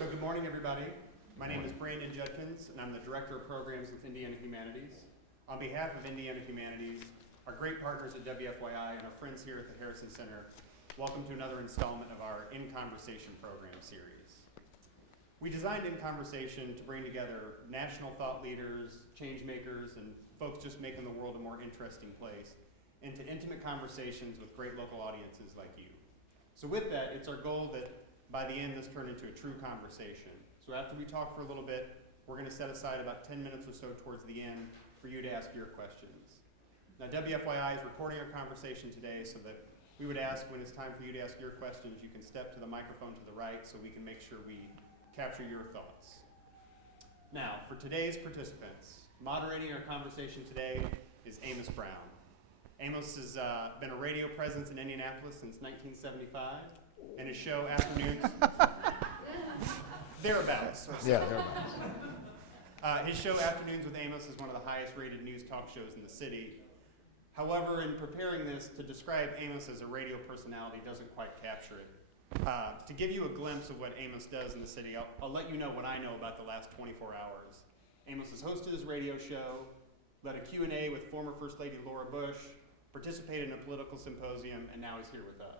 So good morning, everybody. My name is Brandon Judkins, and I'm the Director of Programs with Indiana Humanities. On behalf of Indiana Humanities, our great partners at WFYI, and our friends here at the Harrison Center, welcome to another installment of our INConversation program series. We designed INConversation to bring together national thought leaders, change makers, and folks just making the world a more interesting place into intimate conversations with great local audiences like you. So with that, it's our goal that by the end, this turned into a true conversation. So after we talk for a little bit, we're going to set aside about 10 minutes or so towards the end for you to ask your questions. Now, WFYI is recording our conversation today so that we would ask when it's time for you to ask your questions, you can step to the microphone to the right so we can make sure we capture your thoughts. Now, for today's participants, moderating our conversation today is Amos Brown. Amos has been a radio presence in Indianapolis since 1975. And his show Afternoons, thereabouts. Yeah, thereabouts. His show Afternoons with Amos is one of the highest rated news talk shows in the city. However, in preparing this, to describe Amos as a radio personality doesn't quite capture it. To give you a glimpse of what Amos does in the city, I'll let you know what I know about the last 24 hours. Amos has hosted his radio show, led a Q&A with former First Lady Laura Bush, participated in a political symposium, and now he's here with us.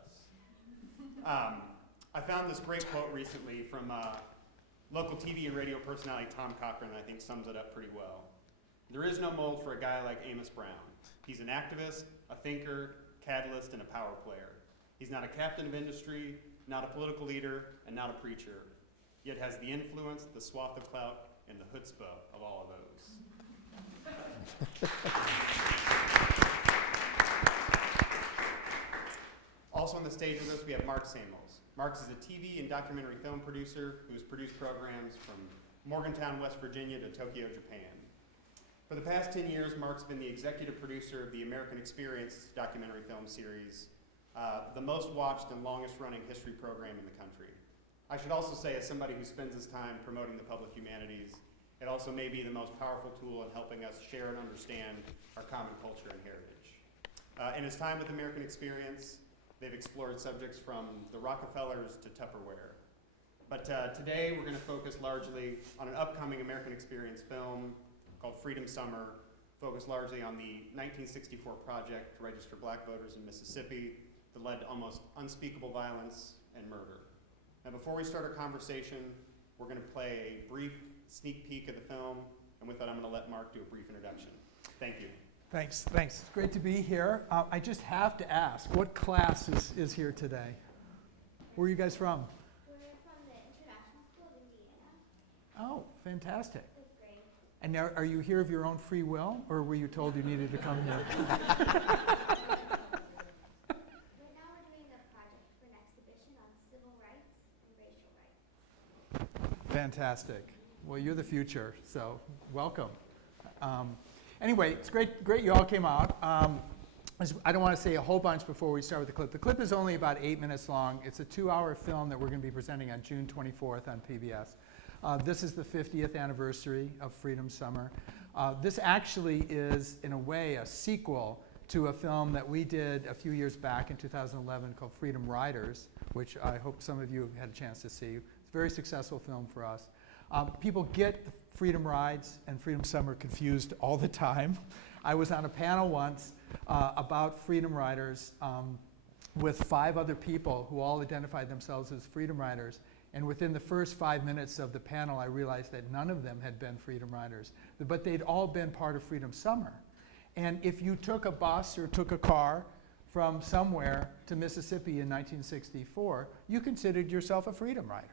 I found this great quote recently from local TV and radio personality Tom Cochran that I think sums it up pretty well. There is no mold for a guy like Amos Brown. He's an activist, a thinker, catalyst, and a power player. He's not a captain of industry, not a political leader, and not a preacher, yet has the influence, the swath of clout, and the chutzpah of all of those. Also on the stage with us, we have Mark Samels. Mark is a TV and documentary film producer who has produced programs from Morgantown, West Virginia to Tokyo, Japan. For the past 10 years, Mark's been the executive producer of the American Experience documentary film series, the most watched and longest running history program in the country. I should also say, as somebody who spends his time promoting the public humanities, it also may be the most powerful tool in helping us share and understand our common culture and heritage. In his time with American Experience, they've explored subjects from the Rockefellers to Tupperware. But today we're going to focus largely on an upcoming American Experience film called Freedom Summer, focused largely on the 1964 project to register black voters in Mississippi that led to almost unspeakable violence and murder. Now before we start our conversation, we're going to play a brief sneak peek of the film, and with that I'm going to let Mark do a brief introduction. Thank you. Thanks. It's great to be here. I just have to ask, what class is here today? Where are you guys from? We're from the International School of Indiana. Oh, fantastic. Fifth grade. And now, are you here of your own free will, or were you told you needed to come here? Right now we're doing a project for an exhibition on civil rights and racial rights. Fantastic. Well, you're the future, so welcome. Anyway, it's great you all came out. I don't want to say a whole bunch before we start with the clip. The clip is only about 8 minutes long. It's a 2-hour film that we're going to be presenting on June 24th on PBS. This is the 50th anniversary of Freedom Summer. This actually is, in a way, a sequel to a film that we did a few years back in 2011 called Freedom Riders, which I hope some of you have had a chance to see. It's a very successful film for us. People get Freedom Rides and Freedom Summer confused all the time. I was on a panel once about Freedom Riders with 5 other people who all identified themselves as Freedom Riders. And within the first 5 minutes of the panel, I realized that none of them had been Freedom Riders, but they'd all been part of Freedom Summer. And if you took a bus or took a car from somewhere to Mississippi in 1964, you considered yourself a Freedom Rider.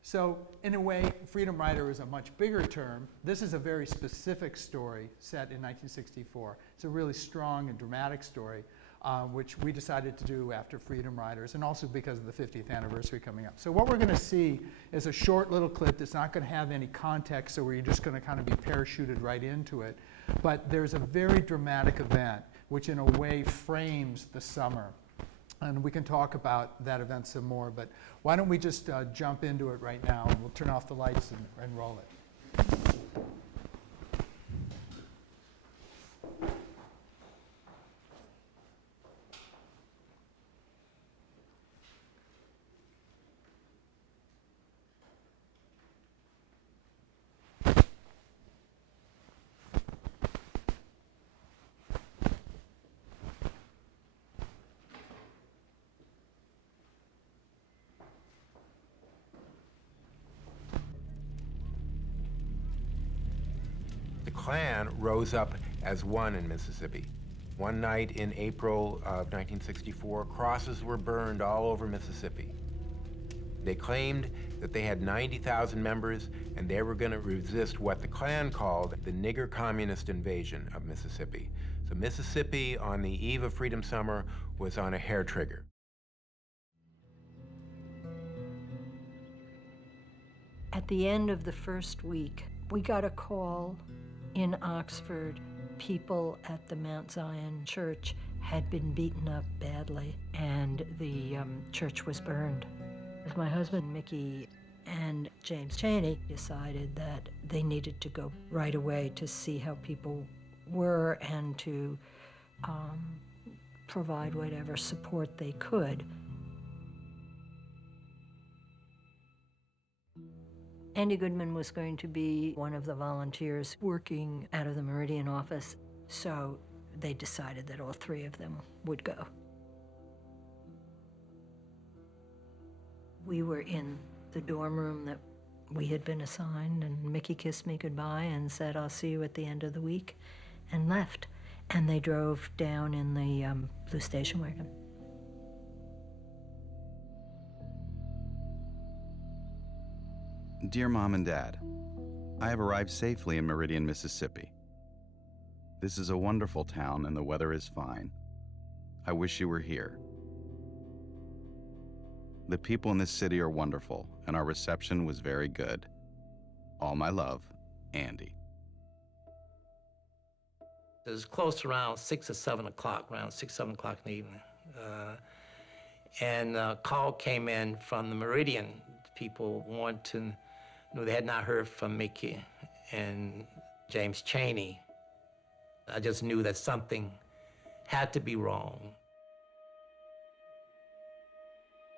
So in a way, Freedom Rider is a much bigger term. This is a very specific story set in 1964. It's a really strong and dramatic story, which we decided to do after Freedom Riders, and also because of the 50th anniversary coming up. So what we're going to see is a short little clip that's not going to have any context, so you're just going to kind of be parachuted right into it. But there's a very dramatic event, which in a way frames the summer. And we can talk about that event some more, but why don't we just jump into it right now, and we'll turn off the lights and roll it. Klan rose up as one in Mississippi. One night in April of 1964, crosses were burned all over Mississippi. They claimed that they had 90,000 members and they were going to resist what the Klan called the nigger communist invasion of Mississippi. So Mississippi, on the eve of Freedom Summer, was on a hair trigger. At the end of the first week, we got a call in Oxford. People at the Mount Zion church had been beaten up badly, and the church was burned. My husband, Mickey, and James Chaney decided that they needed to go right away to see how people were and to provide whatever support they could. Andy Goodman was going to be one of the volunteers working out of the Meridian office, so they decided that all three of them would go. We were in the dorm room that we had been assigned, and Mickey kissed me goodbye and said, "I'll see you at the end of the week," and left. And they drove down in the blue station wagon. Dear Mom and Dad, I have arrived safely in Meridian, Mississippi. This is a wonderful town and the weather is fine. I wish you were here. The people in this city are wonderful and our reception was very good. All my love, Andy. It was close to around 6 or 7 o'clock, around 6, 7 o'clock in the evening. And a call came in from the Meridian. People wanted to know they had not heard from Mickey and James Chaney. I just knew that something had to be wrong.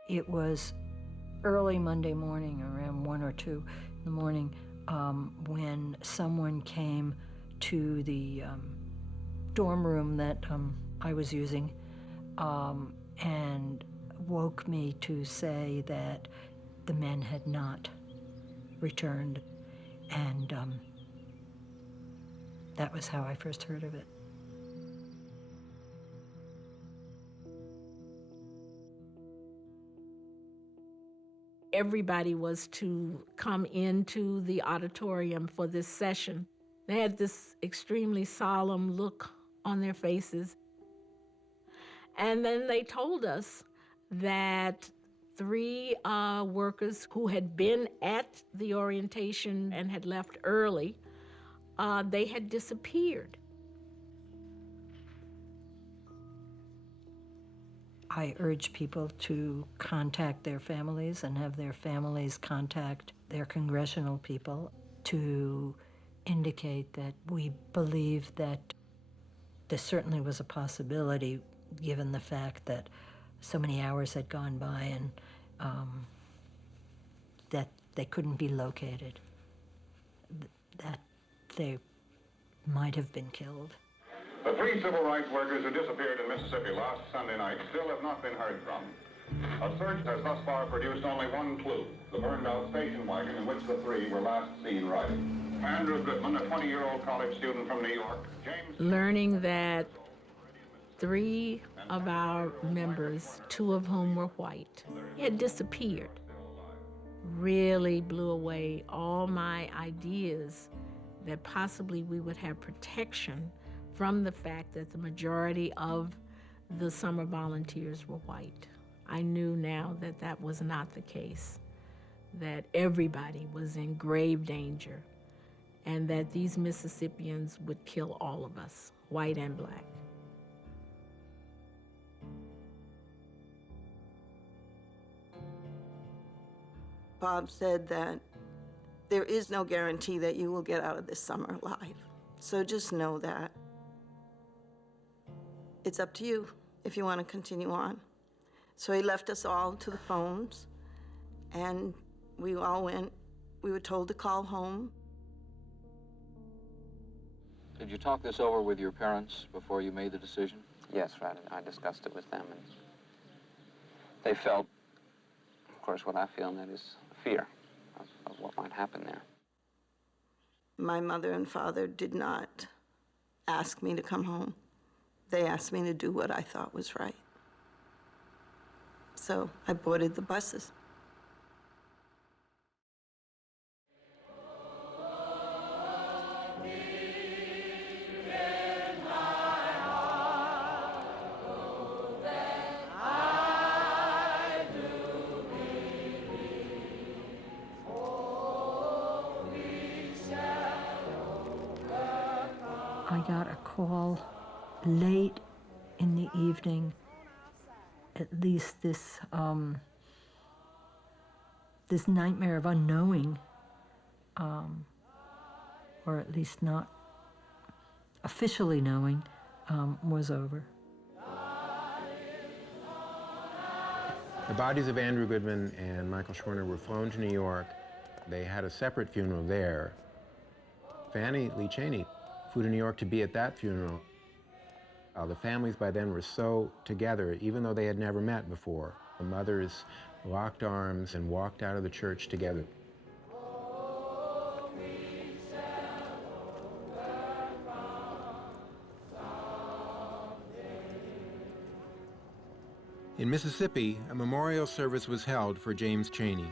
It was early Monday morning, around 1 or 2 in the morning, when someone came to the dorm room that I was using and woke me to say that the men had not returned, and that was how I first heard of it. Everybody was to come into the auditorium for this session. They had this extremely solemn look on their faces. And then they told us that 3 workers who had been at the orientation and had left early, they had disappeared. I urge people to contact their families and have their families contact their congressional people to indicate that we believe that there certainly was a possibility, given the fact that so many hours had gone by and that they couldn't be located, that they might have been killed. The 3 civil rights workers who disappeared in Mississippi last Sunday night still have not been heard from. A search has thus far produced only one clue, the burned-out station wagon in which the 3 were last seen riding. Andrew Goodman, a 20-year-old college student from New York. James... Learning that 3 of our members, 2 of whom were white, had disappeared, really blew away all my ideas that possibly we would have protection from the fact that the majority of the summer volunteers were white. I knew now that that was not the case, that everybody was in grave danger, and that these Mississippians would kill all of us, white and black. Bob said that there is no guarantee that you will get out of this summer alive. So just know that. It's up to you if you want to continue on. So he left us all to the phones, and we all went. We were told to call home. Did you talk this over with your parents before you made the decision? Yes, right. I discussed it with them, and they felt, of course, what I feel, and that is fear of what might happen there. My mother and father did not ask me to come home. They asked me to do what I thought was right. So I boarded the buses. I got a call late in the evening, at least this nightmare of unknowing, or at least not officially knowing, was over. The bodies of Andrew Goodman and Michael Schwerner were flown to New York. They had a separate funeral there. Fannie Lee Cheney flew to New York to be at that funeral. The families by then were so together, even though they had never met before. The mothers locked arms and walked out of the church together. In Mississippi, a memorial service was held for James Cheney.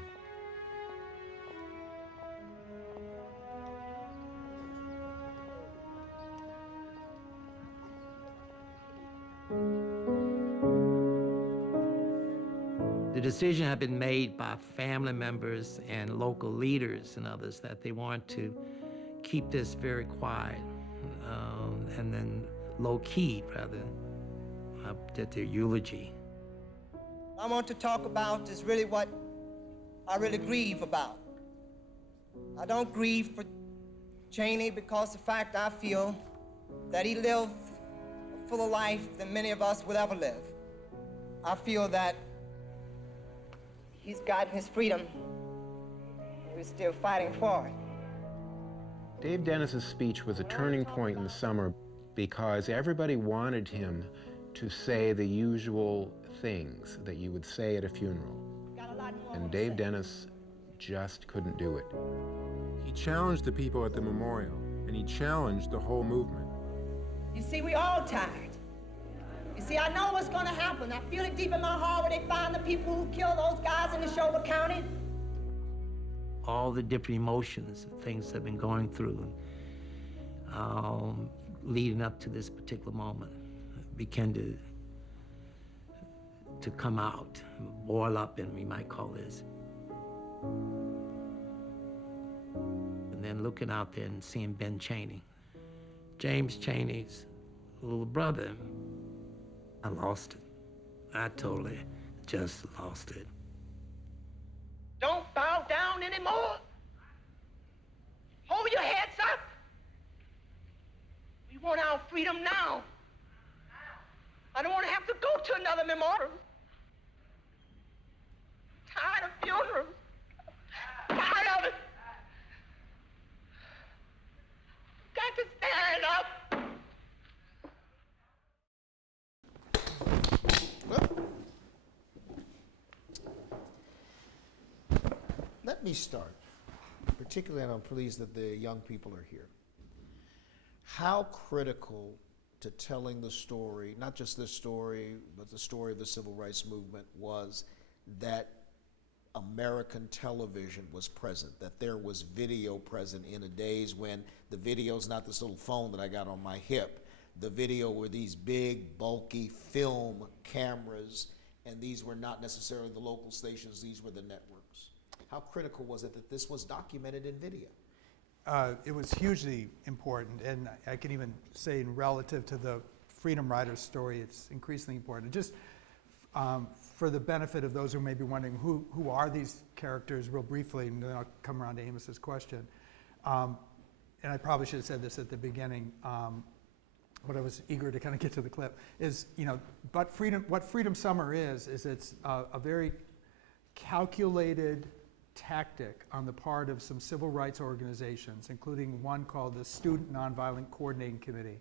The decision had been made by family members and local leaders and others that they want to keep this very quiet and then low-key, rather, at their eulogy. I want to talk about is really what I really grieve about. I don't grieve for Cheney because the fact I feel that he lived a fuller life than many of us would ever live. I feel that he's gotten his freedom. We're still fighting for it. Dave Dennis's speech was a turning point in the summer because everybody wanted him to say the usual things that you would say at a funeral. And Dave Dennis just couldn't do it. He challenged the people at the memorial, and he challenged the whole movement. You see, we all tired. You see, I know what's gonna happen. I feel it deep in my heart when they find the people who killed those guys in Neshoba County. All the different emotions and things they've been going through leading up to this particular moment began to come out, boil up, and we might call this. And then looking out there and seeing Ben Cheney, James Cheney's little brother, I lost it. I totally just lost it. Don't bow down anymore. Hold your heads up. We want our freedom now. I don't want to have to go to another memorial. Tired of funerals. Tired of it. Got to stand up. Let me start, particularly, and I'm pleased that the young people are here. How critical to telling the story, not just this story, but the story of the civil rights movement, was that American television was present, that there was video present in the days when the video's not this little phone that I got on my hip. The video were these big, bulky film cameras, and these were not necessarily the local stations, these were the networks. How critical was it that this was documented in video? It was hugely important, and I can even say in relative to the Freedom Riders story, it's increasingly important. Just for the benefit of those who may be wondering who are these characters, real briefly, and then I'll come around to Amos's question. And I probably should have said this at the beginning, but I was eager to kind of get to the clip, is, what Freedom Summer is it's a very calculated tactic on the part of some civil rights organizations, including one called the Student Nonviolent Coordinating Committee,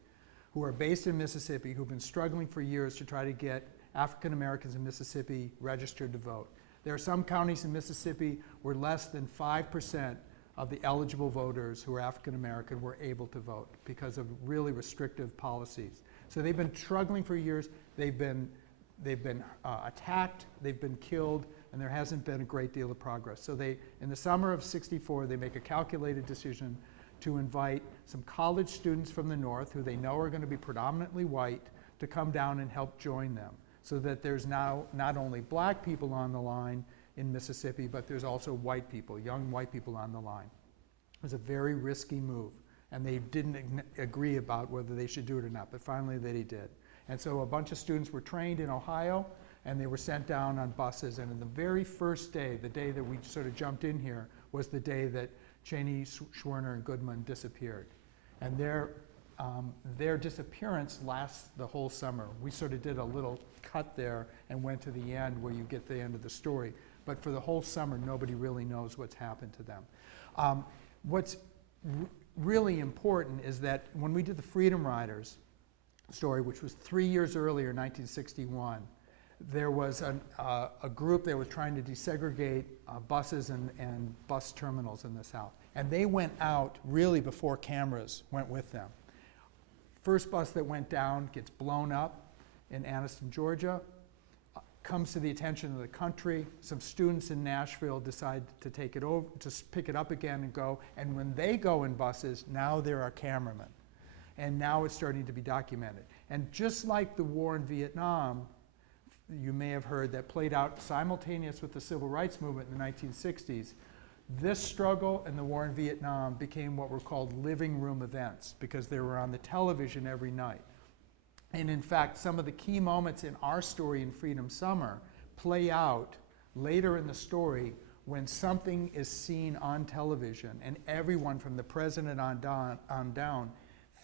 who are based in Mississippi, who've been struggling for years to try to get African Americans in Mississippi registered to vote. There are some counties in Mississippi where less than 5% of the eligible voters who are African American were able to vote because of really restrictive policies. So they've been struggling for years. They've been attacked, they've been killed, and there hasn't been a great deal of progress. So in the summer of '64, they make a calculated decision to invite some college students from the North, who they know are going to be predominantly white, to come down and help join them, so that there's now not only black people on the line in Mississippi, but there's also white people, young white people on the line. It was a very risky move, and they didn't agree about whether they should do it or not, but finally they did. And so a bunch of students were trained in Ohio, and they were sent down on buses, and in the very first day, the day that we sort of jumped in here, was the day that Cheney, Schwerner, and Goodman disappeared. And their disappearance lasts the whole summer. We sort of did a little cut there and went to the end where you get the end of the story. But for the whole summer, nobody really knows what's happened to them. What's really important is that when we did the Freedom Riders story, which was 3 years earlier, 1961, there was a group that was trying to desegregate buses and bus terminals in the South. And they went out really before cameras went with them. First bus that went down gets blown up in Anniston, Georgia, comes to the attention of the country. Some students in Nashville decide to take it over, to pick it up again and go. And when they go in buses, now there are cameramen. And now it's starting to be documented. And just like the war in Vietnam, you may have heard, that played out simultaneous with the civil rights movement in the 1960s, this struggle and the war in Vietnam became what were called living room events, because they were on the television every night. And in fact, some of the key moments in our story in Freedom Summer play out later in the story when something is seen on television, and everyone from the president on down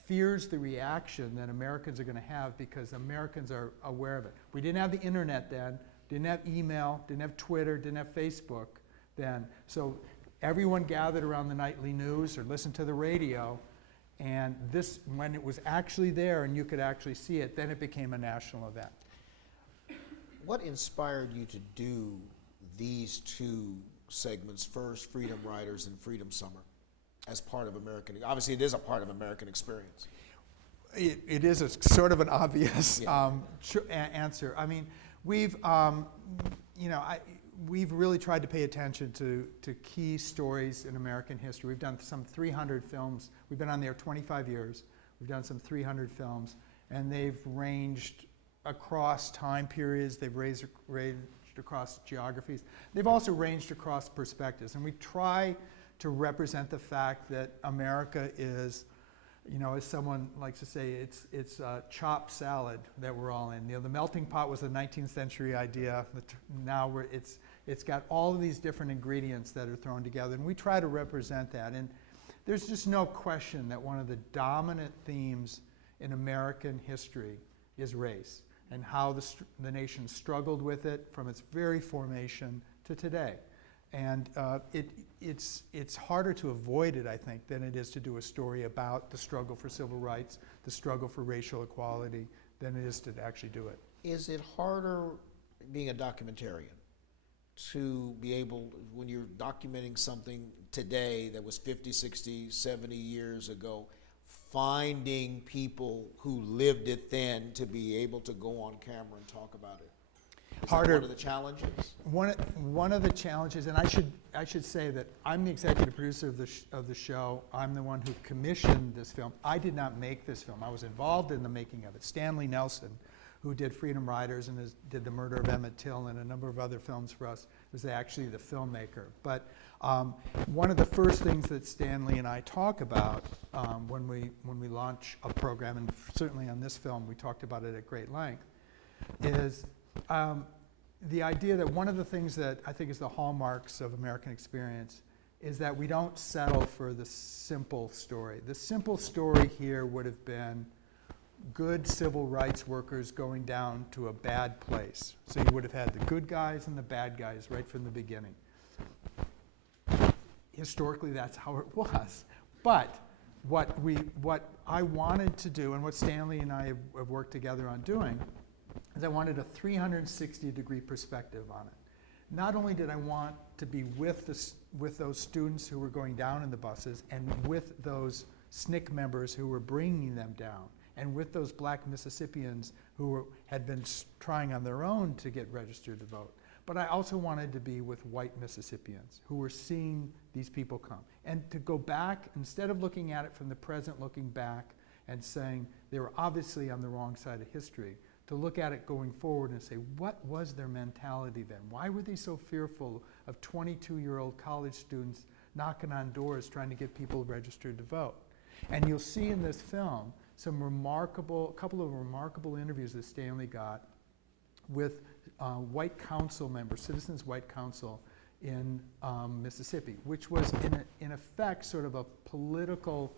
fears the reaction that Americans are going to have, because Americans are aware of it. We didn't have the internet then, didn't have email, didn't have Twitter, didn't have Facebook then. So everyone gathered around the nightly news or listened to the radio, and this, when it was actually there and you could actually see it, then it became a national event. What inspired you to do these two segments, first Freedom Riders and Freedom Summer, as part of American? Obviously, it is a part of American experience. It is a sort of an obvious answer. I mean, we've really tried to pay attention to key stories in American history. We've done some 300 films. We've been on the air 25 years. We've done some 300 films, and they've ranged across time periods. They've ranged across geographies. They've also ranged across perspectives, and we try to represent the fact that America is, as someone likes to say, it's chopped salad that we're all in. The melting pot was a 19th century idea. Now it's got all of these different ingredients that are thrown together, and we try to represent that. And there's just no question that one of the dominant themes in American history is race, and how the nation struggled with it from its very formation to today. And it's harder to avoid it, I think, than it is to do a story about the struggle for civil rights, the struggle for racial equality, than it is to actually do it. Is it harder, being a documentarian, to be able, when you're documenting something today that was 50, 60, 70 years ago, finding people who lived it then to be able to go on camera and talk about it? Is Harder. that one of the challenges? One of the challenges, and I should say that I'm the executive producer of the show. I'm the one who commissioned this film. I did not make this film. I was involved in the making of it. Stanley Nelson, who did Freedom Riders and did The Murder of Emmett Till and a number of other films for us, was actually the filmmaker. But one of the first things that Stanley and I talk about when we launch a program, and certainly on this film we talked about it at great length, is the idea that one of the things that I think is the hallmarks of American experience is that we don't settle for the simple story. The simple story here would have been good civil rights workers going down to a bad place. So you would have had the good guys and the bad guys right from the beginning. Historically, that's how it was. But what I wanted to do, and what Stanley and I have worked together on doing, is I wanted a 360-degree perspective on it. not only did I want to be with those students who were going down in the buses, and with those SNCC members who were bringing them down, and with those black Mississippians who had been trying on their own to get registered to vote, but I also wanted to be with white Mississippians who were seeing these people come. And to go back, instead of looking at it from the present, looking back and saying they were obviously on the wrong side of history, to look at it going forward and say, what was their mentality then? Why were they so fearful of 22-year-old college students knocking on doors trying to get people registered to vote? And you'll see in this film a couple of remarkable interviews that Stanley got with white council members, Citizens White Council in Mississippi, which was in effect sort of a political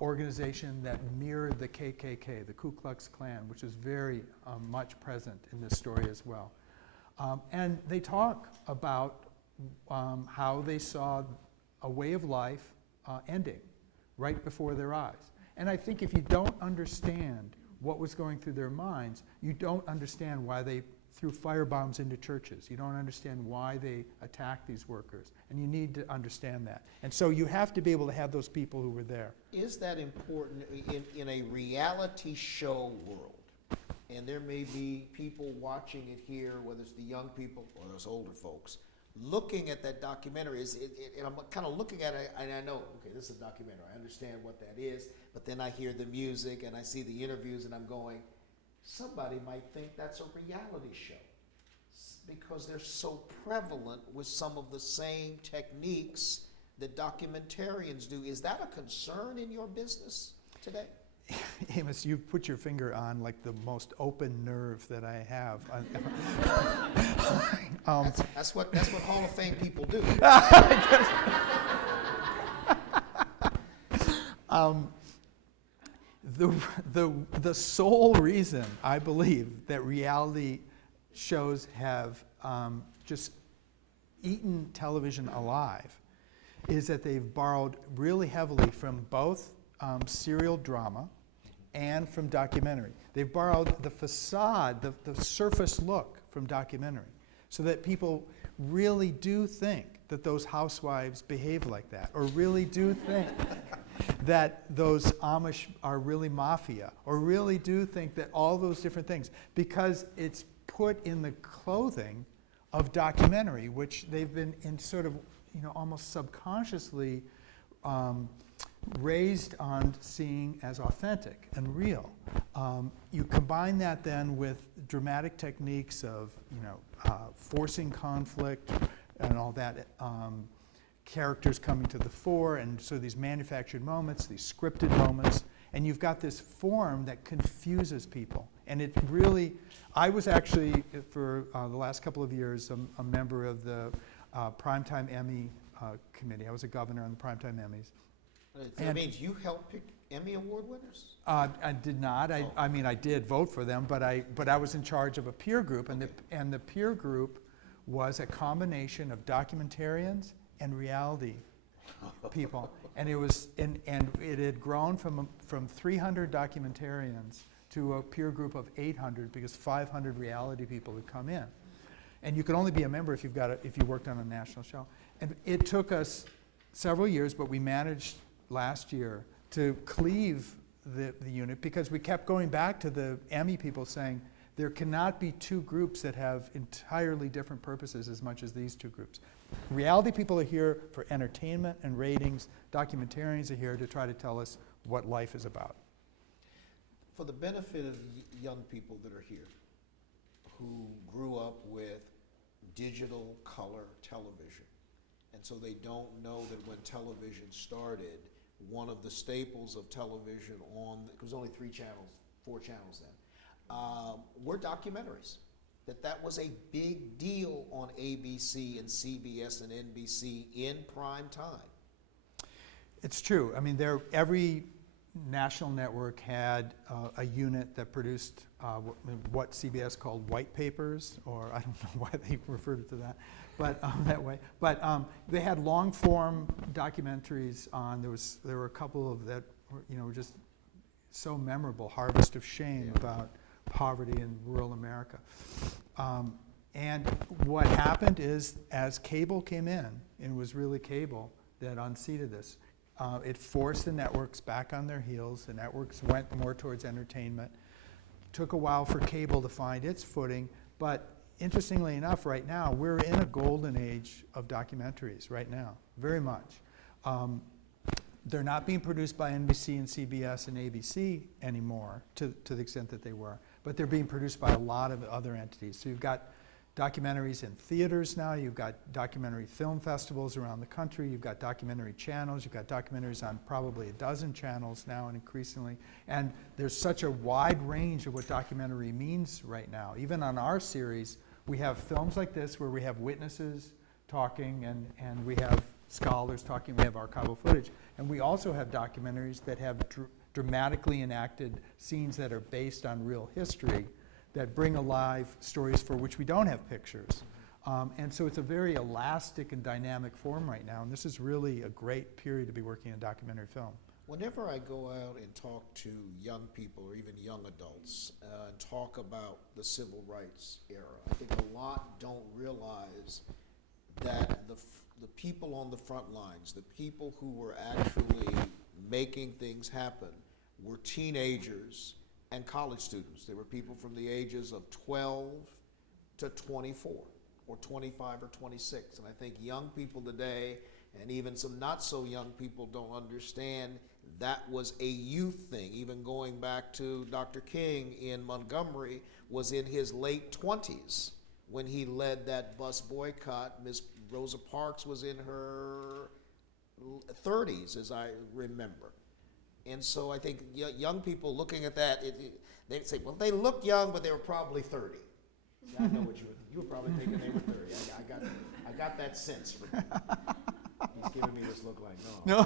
organization that mirrored the KKK, the Ku Klux Klan, which is very much present in this story as well. And they talk about how they saw a way of life ending right before their eyes. And I think if you don't understand what was going through their minds, you don't understand why they threw firebombs into churches. You don't understand why they attacked these workers. And you need to understand that. And so you have to be able to have those people who were there. Is that important in a reality show world? And there may be people watching it here, whether it's the young people or those older folks, looking at that documentary. And I'm kind of looking at it, and I know, okay, this is a documentary. I understand what that is. But then I hear the music, and I see the interviews, and I'm going, somebody might think that's a reality show because they're so prevalent with some of the same techniques that documentarians do. Is that a concern in your business today? Amos, you've put your finger on like the most open nerve that I have. That's what Hall of Fame people do. The sole reason I believe that reality shows have just eaten television alive is that they've borrowed really heavily from both serial drama and from documentary. They've borrowed the facade, the surface look from documentary, so that people really do think that those housewives behave like that, or really do think that those Amish are really mafia, or really do think that all those different things, because it's put in the clothing of documentary, which they've been in sort of, almost subconsciously raised on seeing as authentic and real. You combine that then with dramatic techniques of, forcing conflict and all that, characters coming to the fore, and so these manufactured moments, these scripted moments, and you've got this form that confuses people. And it really, I was actually, for the last couple of years, a member of the Primetime Emmy committee. I was a governor on the Primetime Emmys. That means you helped pick Emmy Award winners? I did not. I mean, I did vote for them, but I was in charge of a peer group, and the peer group was a combination of documentarians and reality people, and it had grown from 300 documentarians to a peer group of 800 because 500 reality people had come in, and you could only be a member if you worked on a national show, and it took us several years, but we managed last year to cleave the unit because we kept going back to the Emmy people saying there cannot be two groups that have entirely different purposes as much as these two groups. Reality people are here for entertainment and ratings. Documentarians are here to try to tell us what life is about. For the benefit of young people that are here who grew up with digital color television, and so they don't know that when television started, one of the staples of television it was only 4 channels then, were documentaries. That was a big deal on ABC and CBS and NBC in prime time. It's true. I mean, every national network had a unit that produced what CBS called white papers, or I don't know why they referred it to that, but that way. But they had long-form documentaries on. There were a couple of that were just so memorable. Harvest of Shame about poverty in rural America. And what happened is, as cable came in, and it was really cable that unseated this, it forced the networks back on their heels. The networks went more towards entertainment. Took a while for cable to find its footing, but interestingly enough, right now, we're in a golden age of documentaries right now, very much. They're not being produced by NBC and CBS and ABC anymore to the extent that they were, but they're being produced by a lot of other entities. So you've got documentaries in theaters now, you've got documentary film festivals around the country, you've got documentary channels, you've got documentaries on probably a dozen channels now and increasingly, and there's such a wide range of what documentary means right now. Even on our series, we have films like this where we have witnesses talking and we have scholars talking, we have archival footage, and we also have documentaries that have dramatically enacted scenes that are based on real history that bring alive stories for which we don't have pictures. And so it's a very elastic and dynamic form right now, and this is really a great period to be working in documentary film. Whenever I go out and talk to young people or even young adults and talk about the civil rights era, I think a lot don't realize that the people on the front lines, the people who were actually making things happen, were teenagers and college students. They were people from the ages of 12 to 24 or 25 or 26. And I think young people today, and even some not so young people, don't understand that was a youth thing. Even going back to Dr. King in Montgomery was in his late 20s when he led that bus boycott. Miss Rosa Parks was in her 30s, as I remember. And so I think young people looking at that, they say, well, they look young, but they were probably 30. I know what you were probably thinking they were 30. I got that sense from him. He's giving me this look like, no.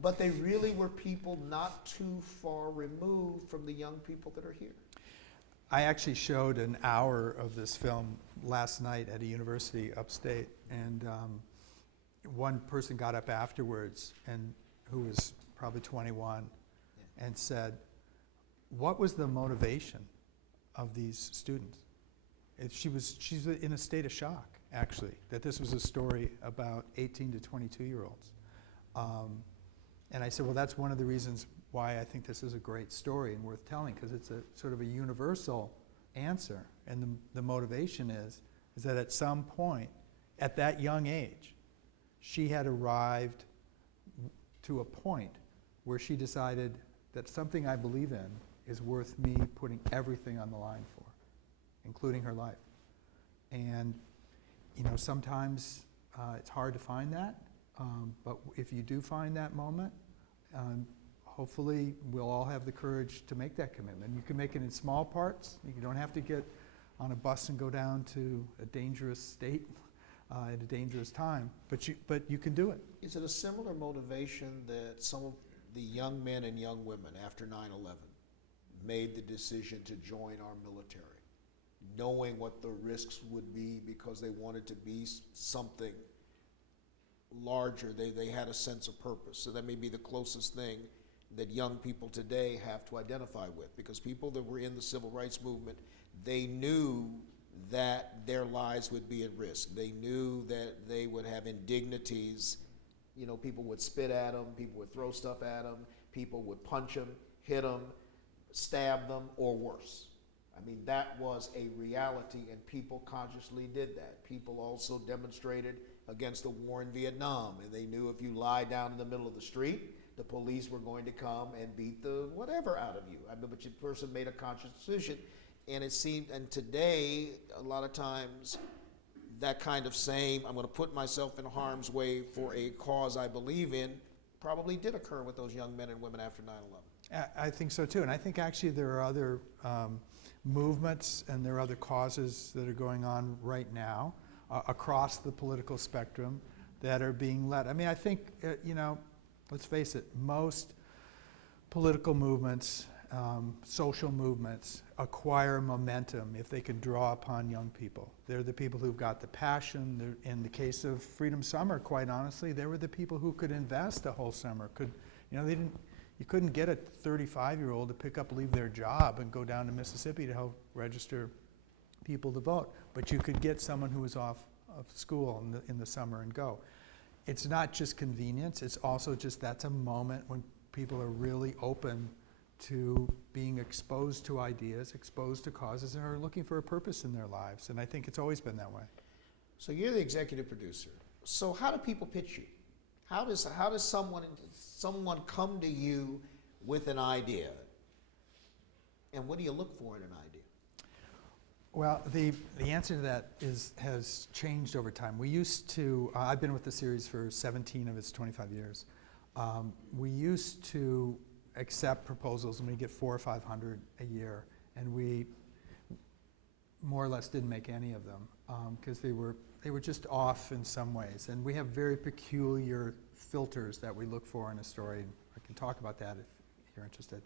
But they really were people not too far removed from the young people that are here. I actually showed an hour of this film last night at a university upstate, and one person got up afterwards, and who was probably 21, and said, what was the motivation of these students? She's in a state of shock, actually, that this was a story about 18 to 22-year-olds. And I said, well, that's one of the reasons why I think this is a great story and worth telling, because it's a sort of a universal answer. And the motivation is that at some point, at that young age, she had arrived to a point where she decided that something I believe in is worth me putting everything on the line for, including her life. And sometimes it's hard to find that, but if you do find that moment, hopefully we'll all have the courage to make that commitment. You can make it in small parts. You don't have to get on a bus and go down to a dangerous state at a dangerous time, but you can do it. Is it a similar motivation that some of the young men and young women after 9/11 made the decision to join our military, knowing what the risks would be because they wanted to be something larger? They had a sense of purpose. So that may be the closest thing that young people today have to identify with, because people that were in the civil rights movement, they knew that their lives would be at risk. They knew that they would have indignities. People would spit at them, people would throw stuff at them, people would punch them, hit them, stab them, or worse. I mean, that was a reality, and people consciously did that. People also demonstrated against the war in Vietnam, and they knew if you lie down in the middle of the street, the police were going to come and beat the whatever out of you. But your person made a conscious decision, and it seemed, and today, a lot of times, that kind of saying, I'm going to put myself in harm's way for a cause I believe in, probably did occur with those young men and women after 9/11. I think so too, and I think actually there are other movements and there are other causes that are going on right now across the political spectrum that are being led. I mean, I think, let's face it, most political movements, social movements acquire momentum if they can draw upon young people. They're the people who've got the passion. In the case of Freedom Summer, quite honestly, they were the people who could invest a whole summer. You couldn't get a 35-year-old to leave their job and go down to Mississippi to help register people to vote. But you could get someone who was off of school in the summer and go. It's not just convenience, it's also just that's a moment when people are really open to being exposed to ideas, exposed to causes, and are looking for a purpose in their lives. And I think it's always been that way. So you're the executive producer. So how do people pitch you? How does someone come to you with an idea? And what do you look for in an idea? Well, the answer to that has changed over time. We used to, I've been with the series for 17 of its 25 years. We used to accept proposals and we get 400 or 500 a year, and we more or less didn't make any of them because they were just off in some ways. And we have very peculiar filters that we look for in a story. I can talk about that if you're interested.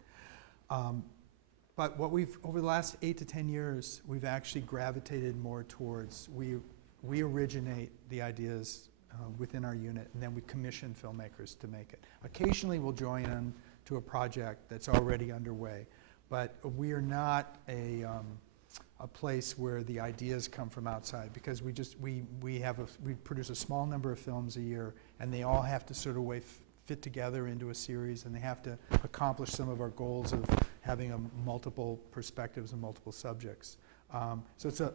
But what over the last 8 to 10 years, we've actually gravitated more towards, we originate the ideas within our unit, and then we commission filmmakers to make it. Occasionally we'll join in to a project that's already underway, but we are not a place where the ideas come from outside, because we produce a small number of films a year, and they all have to sort of fit together into a series, and they have to accomplish some of our goals of having multiple perspectives and multiple subjects. So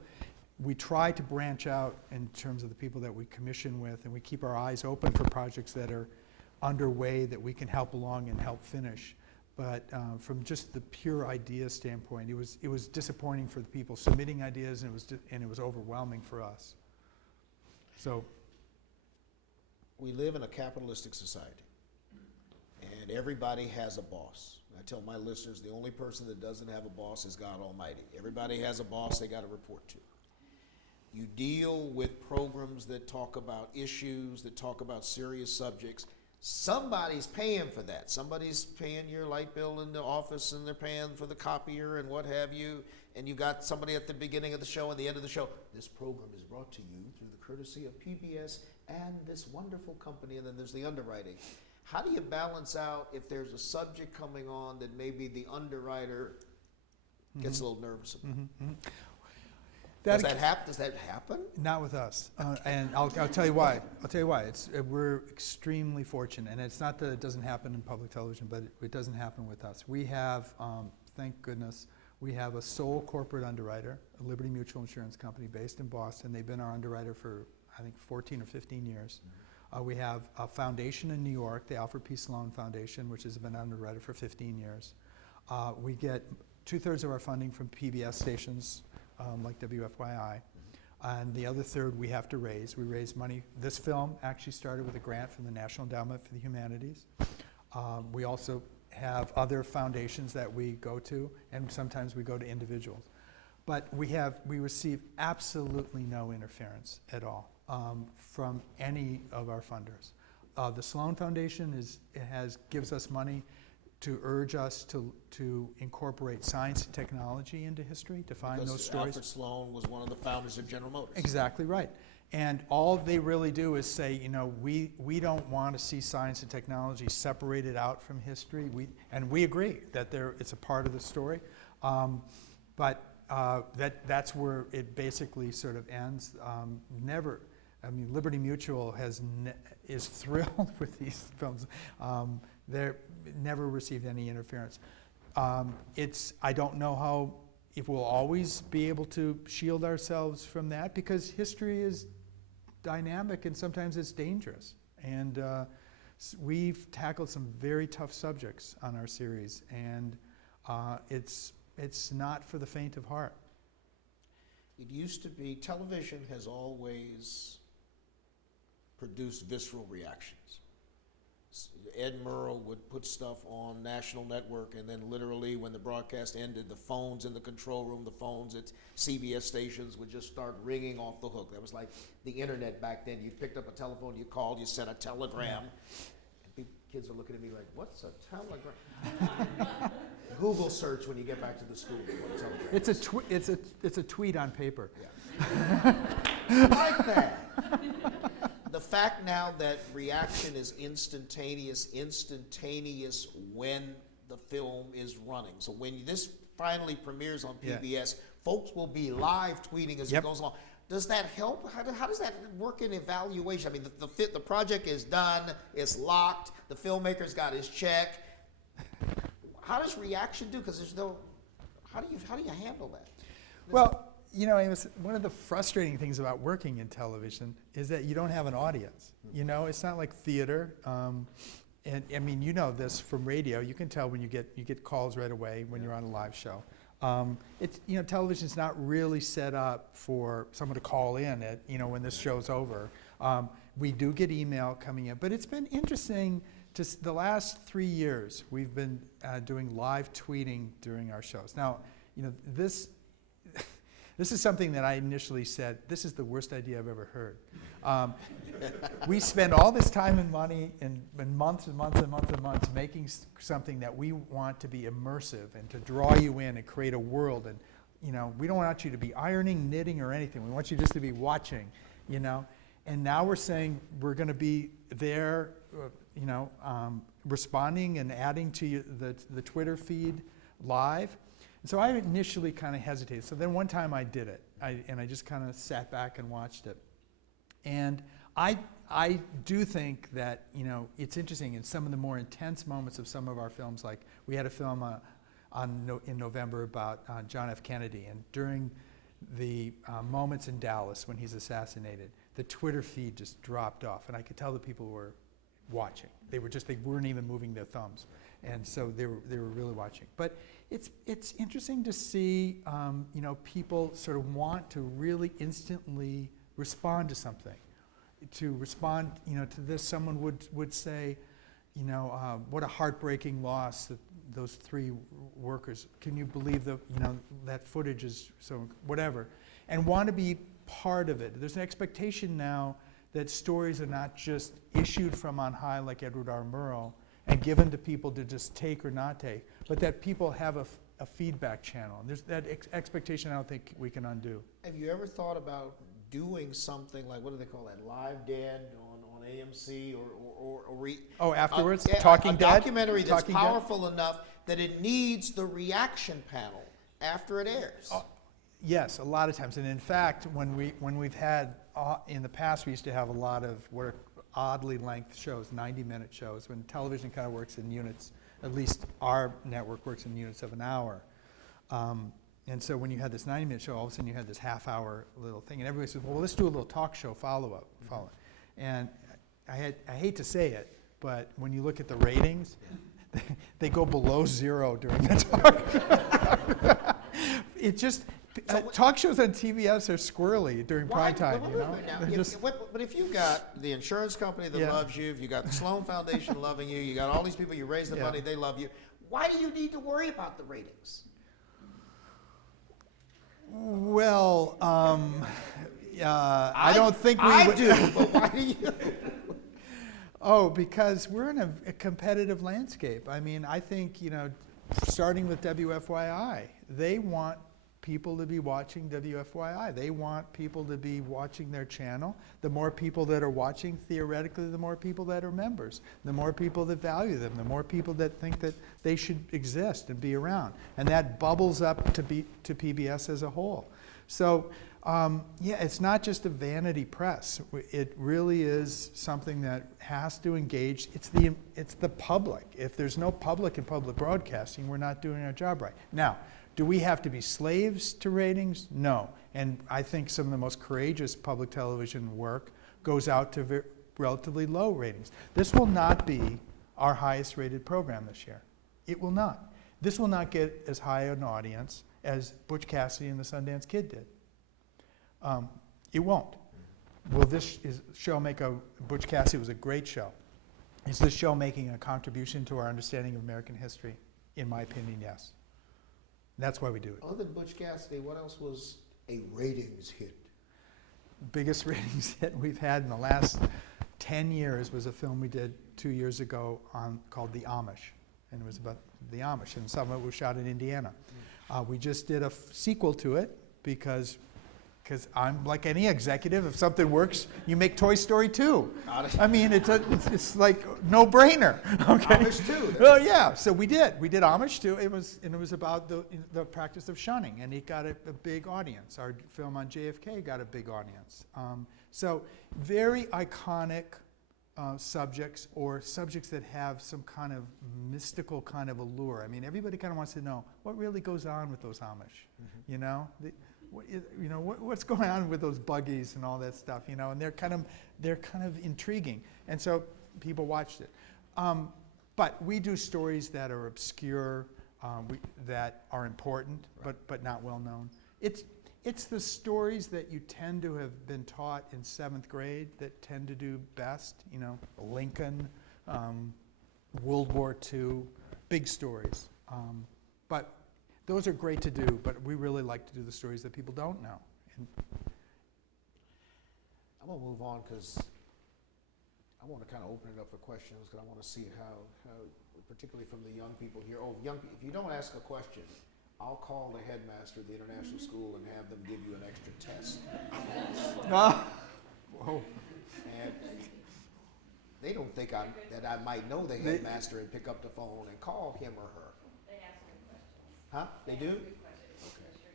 we try to branch out in terms of the people that we commission with, and we keep our eyes open for projects that are underway that we can help along and help finish. But from just the pure idea standpoint, it was disappointing for the people submitting ideas, and it was overwhelming for us. So we live in a capitalistic society, and everybody has a boss. I tell my listeners, the only person that doesn't have a boss is God Almighty. Everybody has a boss they got to report to. You deal with programs that talk about issues, that talk about serious subjects. Somebody's paying for that. Somebody's paying your light bill in the office, and they're paying for the copier and what have you. And you got somebody at the beginning of the show and the end of the show. This program is brought to you through the courtesy of PBS and this wonderful company. And then there's the underwriting. How do you balance out if there's a subject coming on that maybe the underwriter gets a little nervous about? Does that happen? Not with us, and I'll tell you why. We're extremely fortunate, and it's not that it doesn't happen in public television, but it doesn't happen with us. We have, thank goodness, we have a sole corporate underwriter, a Liberty Mutual Insurance Company based in Boston. They've been our underwriter for, I think, 14 or 15 years. We have a foundation in New York, the Alfred P. Sloan Foundation, which has been underwriter for 15 years. We get 2/3 of our funding from PBS stations, like WFYI, and the other third we have to raise. We raise money. This film actually started with a grant from the National Endowment for the Humanities. We also have other foundations that we go to, and sometimes we go to individuals. But we receive absolutely no interference at all from any of our funders. The Sloan Foundation gives us money to urge us to incorporate science and technology into history, to find those stories. Alfred Sloan was one of the founders of General Motors. Exactly right. And all they really do is say, we don't want to see science and technology separated out from history. We agree that it's a part of the story, but that's where it basically sort of ends. Liberty Mutual is thrilled with these films. They're never received any interference. I don't know if we'll always be able to shield ourselves from that, because history is dynamic and sometimes it's dangerous. And we've tackled some very tough subjects on our series, and it's not for the faint of heart. It used to be, television has always produced visceral reactions. Ed Murrow would put stuff on national network, and then literally when the broadcast ended, the phones in the control room, the phones at CBS stations would just start ringing off the hook. That was like the internet back then. You picked up a telephone, you called, you sent a telegram. And kids are looking at me like, what's a telegram? Google search when you get back to the school. It's a tweet on paper. Yeah. Like that. The fact now that reaction is instantaneous when the film is running. So when this finally premieres on PBS, folks will be live tweeting as Yep. it goes along. Does that help? How does that work in evaluation? I mean, the project is done, it's locked, the filmmaker's got his check. How does reaction do? Because there's no, how do you handle that? Well, you know, Amos, one of the frustrating things about working in television is that you don't have an audience. You know, it's not like theater. And I mean, you know this from radio. You can tell when you get calls right away when you're on a live show. It's, you know, television's not really set up for someone to call in at, you know, when this show's over. We do get email coming in, but it's been interesting. The last 3 years, we've been doing live tweeting during our shows. Now, you know, this is something that I initially said, this is the worst idea I've ever heard. We spend all this time and money and months and months and months and months making something that we want to be immersive and to draw you in and create a world. And, you know, we don't want you to be ironing, knitting, or anything. We want you just to be watching, you know. And now we're saying we're going to be there, you know, responding and adding to the Twitter feed live. And so I initially kind of hesitated. So then one time I did it, and I just kind of sat back and watched it. And I do think that, you know, it's interesting in some of the more intense moments of some of our films, like we had a film in November about John F. Kennedy, and during the moments in Dallas when he's assassinated, the Twitter feed just dropped off, and I could tell the people were watching. They weren't even moving their thumbs, and so they were really watching. But it's interesting to see, you know, people sort of want to really instantly respond to something. To respond, you know, to this, someone would say, you know, what a heartbreaking loss that those 3 workers. Can you believe that footage is so whatever, and want to be part of it. There's an expectation now that stories are not just issued from on high like Edward R. Murrow and given to people to just take or not take, but that people have a feedback channel. And there's that expectation I don't think we can undo. Have you ever thought about doing something like, what do they call that, Live Dead on AMC or afterwards? A Talking Dead? Documentary that's Talking powerful enough that it needs the reaction panel after it airs. Yes, a lot of times. And in fact, when we've had, in the past, we used to have a lot of what are oddly length shows, 90-minute shows, when television kind of works in units, at least our network works in units of an hour. And so when you had this 90-minute show, all of a sudden you had this half-hour little thing, and everybody says, well, let's do a little talk show follow-up. And I hate to say it, but when you look at the ratings, they go below 0 during the talk. It just, talk shows on TBS are squirrely during prime time, you know? But if you've got the insurance company that loves you, if you've got the Sloan Foundation loving you, you got all these people, you raise the money, they love you, why do you need to worry about the ratings? Well, I don't think we would. do, but why do you? Oh, because we're in a competitive landscape. I mean, I think, you know, starting with WFYI, they want people to be watching WFYI. They want people to be watching their channel. The more people that are watching, theoretically, the more people that are members. The more people that value them, the more people that think that they should exist and be around. And that bubbles up to PBS as a whole. So, yeah, it's not just a vanity press. It really is something that has to engage. It's the public. If there's no public in public broadcasting, we're not doing our job right. Now, do we have to be slaves to ratings? No. And I think some of the most courageous public television work goes out to relatively low ratings. This will not be our highest rated program this year. It will not. This will not get as high an audience as Butch Cassidy and the Sundance Kid did. It won't. Will this show make Butch Cassidy was a great show. Is this show making a contribution to our understanding of American history? In my opinion, yes. That's why we do it. Other than Butch Cassidy, what else was a ratings hit? Biggest ratings hit we've had in the last 10 years was a film we did 2 years ago called The Amish. And it was about the Amish, and some of it was shot in Indiana. We just did a sequel to it because because I'm like any executive. If something works, you make Toy Story 2. I mean, it's like no-brainer. Okay. Amish 2. Well, yeah. So we did Amish 2. It was about the practice of shunning, and it got a big audience. Our film on JFK got a big audience. So very iconic subjects, or subjects that have some kind of mystical kind of allure. I mean, everybody kind of wants to know what really goes on with those Amish. You know, what's going on with those buggies and all that stuff. You know, and they're kind of intriguing, and so people watched it. But we do stories that are obscure, that are important, but not well known. It's the stories that you tend to have been taught in 7th grade that tend to do best, you know, Lincoln, World War II, big stories. But those are great to do, but we really like to do the stories that people don't know. And I'm going to move on because I want to kind of open it up for questions, because I want to see how, particularly from the young people here. Oh, if you don't ask a question, I'll call the headmaster of the international school and have them give you an extra test. Whoa. And they don't think that I might know the headmaster and pick up the phone and call him or her. They ask good questions. Huh? They do? Okay.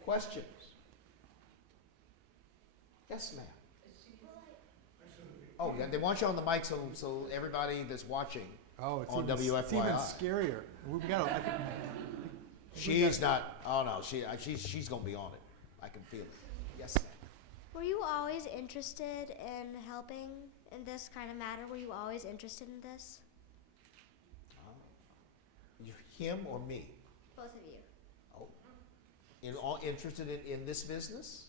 Questions? Yes, ma'am. Oh, yeah, they want you on the mic so everybody that's watching on WFYI. It's even scarier. We gotta, she's not. Oh no, she's gonna be on it. I can feel it. Yes, ma'am. Were you always interested in helping in this kind of matter? Were you always interested in this? Him or me? Both of you. Oh. Interested in this business?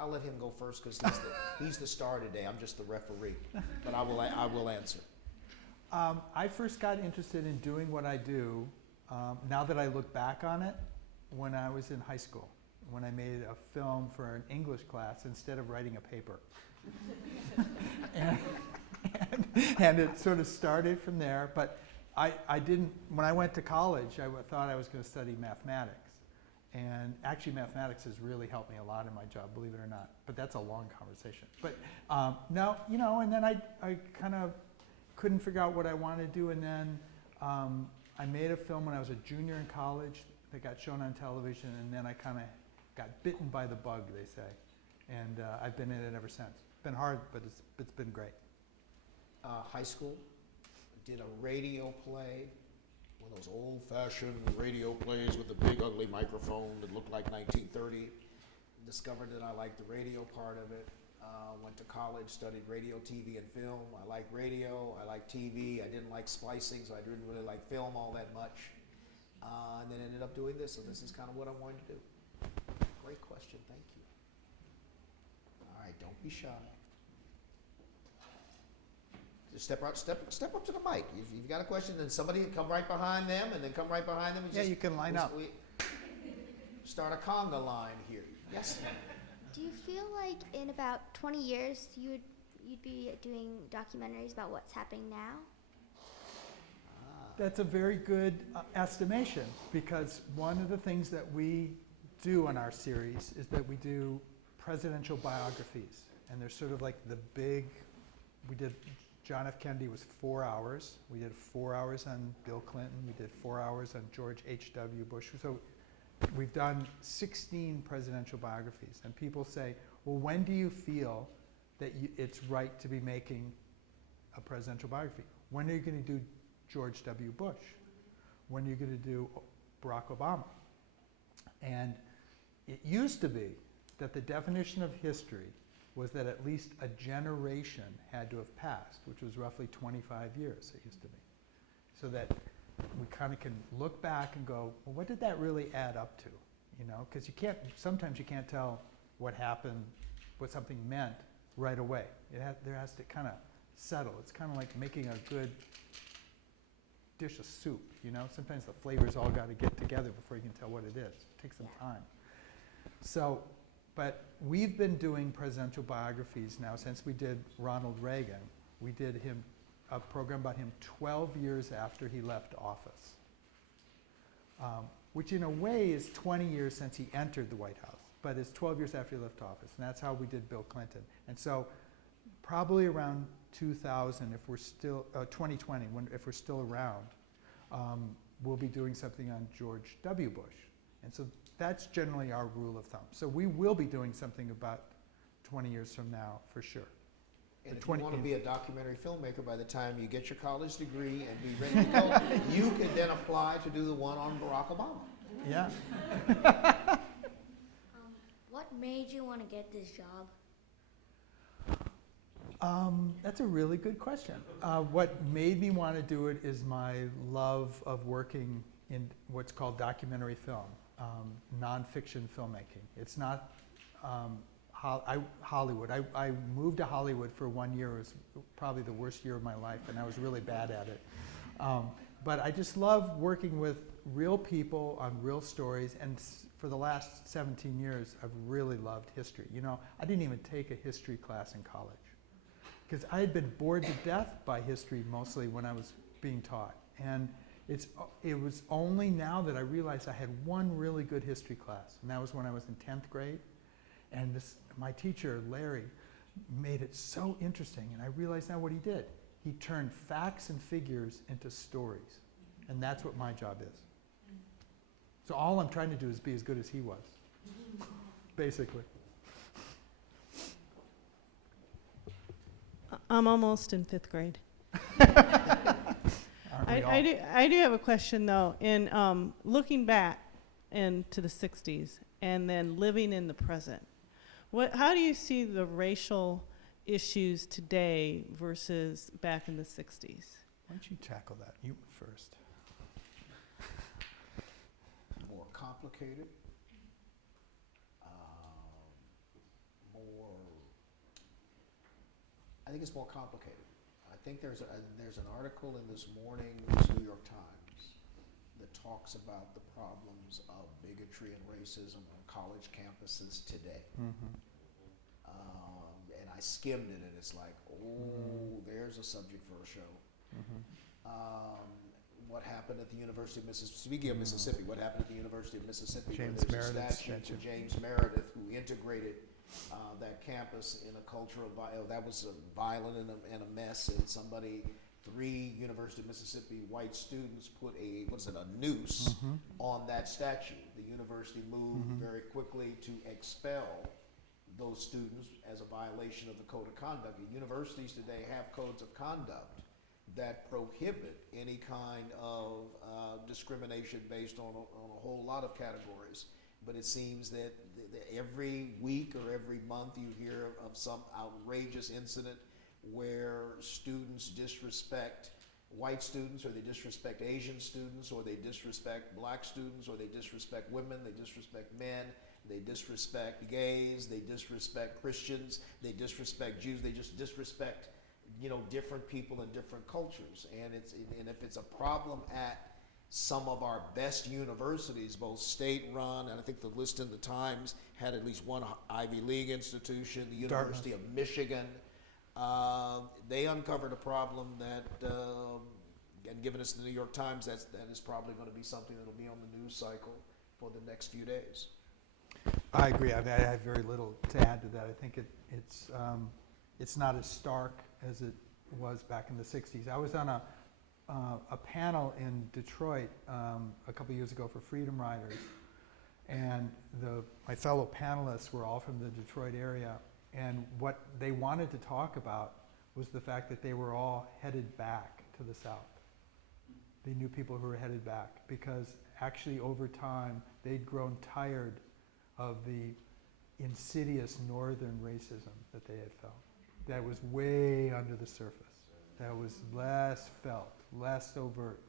I'll let him go first because he's the star today. I'm just the referee, but I will answer. I first got interested in doing what I do, now that I look back on it, when I was in high school, when I made a film for an English class instead of writing a paper. and it sort of started from there, but I didn't, when I went to college, I thought I was going to study mathematics. And actually mathematics has really helped me a lot in my job, believe it or not, but that's a long conversation. But no, you know, and then I kind of couldn't figure out what I wanted to do, and then I made a film when I was a junior in college that got shown on television, and then I kind of got bitten by the bug, they say, and I've been in it ever since. It's been hard, but it's been great. High school, did a radio play, one of those old-fashioned radio plays with a big ugly microphone that looked like 1930. Discovered that I liked the radio part of it. Went to college, studied radio, TV, and film. I like radio, I like TV. I didn't like splicing, so I didn't really like film all that much. And then ended up doing this, so this is kind of what I wanted to do. Great question, thank you. All right, don't be shy. Just step up to the mic. If you've got a question, then somebody come right behind them, and then come right behind them. And yeah, you can line up. We start a conga line here. Yes, ma'am. Do you feel like in about 20 years you'd be doing documentaries about what's happening now? That's a very good estimation, because one of the things that we do in our series is that we do presidential biographies, and they're sort of like the big, we did John F. Kennedy was 4 hours. We did 4 hours on Bill Clinton. We did 4 hours on George H.W. Bush. So we've done 16 presidential biographies, and people say, well, when do you feel that it's right to be making a presidential biography? When are you going to do George W. Bush? When are you going to do Barack Obama? And it used to be that the definition of history was that at least a generation had to have passed, which was roughly 25 years, it used to be. So that we kind of can look back and go, well, what did that really add up to? You know, because sometimes you can't tell what happened, what something meant right away. There has to kind of settle. It's kind of like making a good dish of soup, you know? Sometimes the flavors all got to get together before you can tell what it is. It takes some time. So, but we've been doing presidential biographies now since we did Ronald Reagan. We did a program about him 12 years after he left office, which in a way is 20 years since he entered the White House. but it's 12 years after he left office, and that's how we did Bill Clinton. And so probably around 2000, if we're still, 2020, if we're still around, we'll be doing something on George W. Bush. And so that's generally our rule of thumb. So we will be doing something about 20 years from now, for sure. And if you want to be a documentary filmmaker, by the time you get your college degree and be ready to go, you can then apply to do the one on Barack Obama. Yeah. What made you want to get this job? That's a really good question. What made me want to do it is my love of working in what's called documentary film, nonfiction filmmaking. It's not Hollywood. I moved to Hollywood for 1 year. It was probably the worst year of my life, and I was really bad at it. But I just love working with real people on real stories, and for the last 17 years, I've really loved history. You know, I didn't even take a history class in college, because I had been bored to death by history mostly when I was being taught. And it was only now that I realized I had one really good history class, and that was when I was in 10th grade. And my teacher, Larry, made it so interesting, and I realized now what he did. He turned facts and figures into stories, and that's what my job is. So all I'm trying to do is be as good as he was, basically. I'm almost in 5th grade. I do have a question, though. In looking back into the 60s and then living in the present, how do you see the racial issues today versus back in the 60s? Why don't you tackle that? You first. More complicated, I think it's more complicated. I think there's an article in this morning's New York Times that talks about the problems of bigotry and racism on college campuses today. Mm-hmm. And I skimmed it, and it's like, there's a subject for a show. Mm-hmm. What happened at the University of Mississippi? Speaking of Mississippi, what happened at the University of Mississippi? James Meredith. A statue to James Meredith, who integrated that campus in a culture of that was violent and a mess, and 3 University of Mississippi white students put a noose on that statue. The university moved very quickly to expel those students as a violation of the code of conduct. And universities today have codes of conduct that prohibit any kind of discrimination based on a whole lot of categories. But it seems that every week or every month you hear of some outrageous incident where students disrespect white students, or they disrespect Asian students, or they disrespect black students, or they disrespect women, they disrespect men, they disrespect gays, they disrespect Christians, they disrespect Jews, they just disrespect, different people in different cultures. And if it's a problem at some of our best universities, both state-run, and I think the list in the Times had at least one Ivy League institution, the University of Michigan. They uncovered a problem that, and given us the New York Times, that is probably going to be something that will be on the news cycle for the next few days. I agree. I have very little to add to that. I think it's not as stark as it was back in the 60s. I was on a panel in Detroit a couple years ago for Freedom Riders, and my fellow panelists were all from the Detroit area, and what they wanted to talk about was the fact that they were all headed back to the South. They knew people who were headed back because actually over time they'd grown tired of the insidious northern racism that they had felt. That was way under the surface. That was less felt, less overt,